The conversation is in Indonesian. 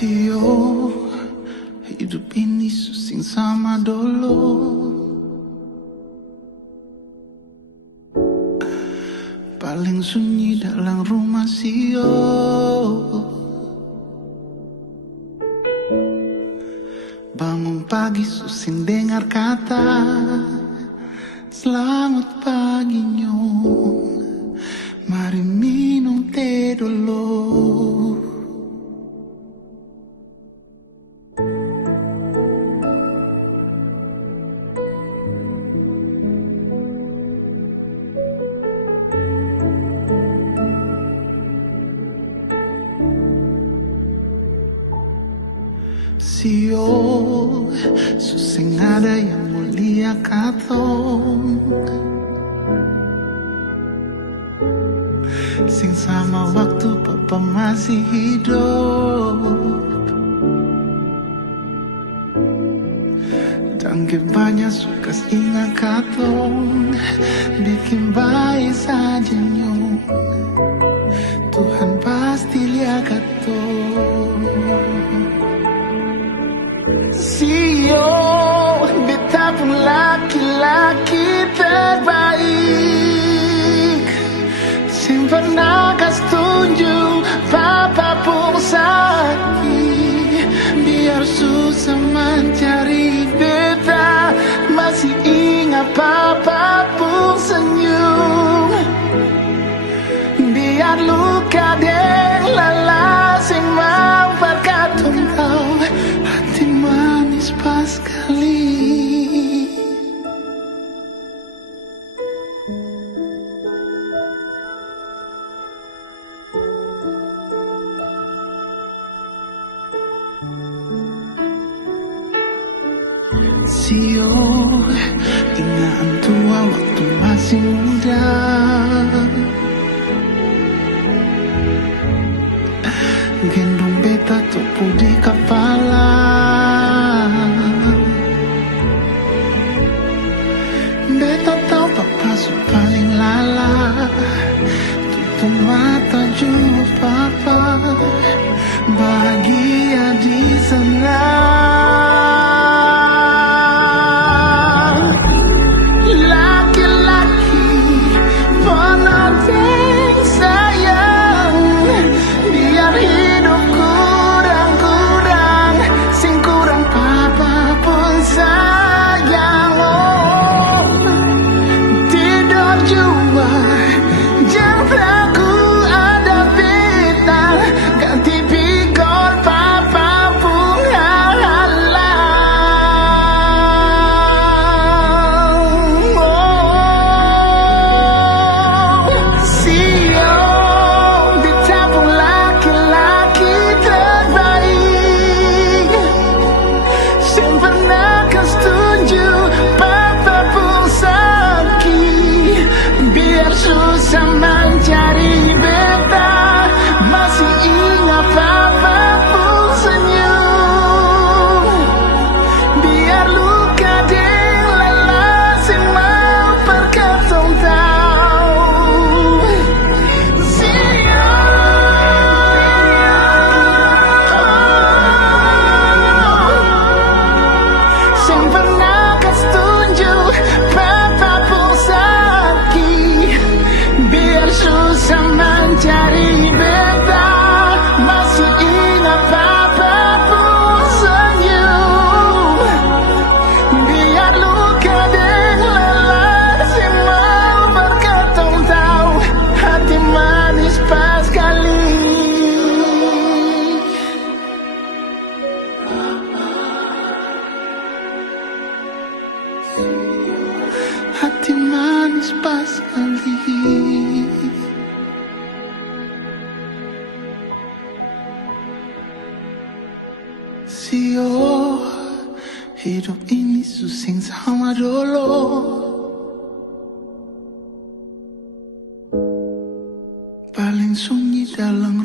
Sio, hidup ini susing sama dulu. Paling sunyi dalam rumah Sio. Bangun pagi susing dengar kata selamat pagi nyong, mari minum teh dulu. Sio, susing ada yang mulia katong, sing sama waktu papa masih hidup. Dan banyak suka ingat katong, bikin baik saja nyong, Tuhan pasti lihat katong. Sio, beta pun laki-laki terbaik, sing pernah kas tunjuk papa pun sakit. Biar susah mencari beta, masih ingat papa pun senyum. Biar luka deng lelah sing mau berkatung tau, hati manis pas kali. Sio, ingatan tua waktu masih muda, gendong beta tupu di kepala. Beta tahu papa su paling lala, tutup mata jua papa, bahagia di sana. Hati manis pas kali. Sio, hidup ini susing sama dulu. Paling sunyi dalam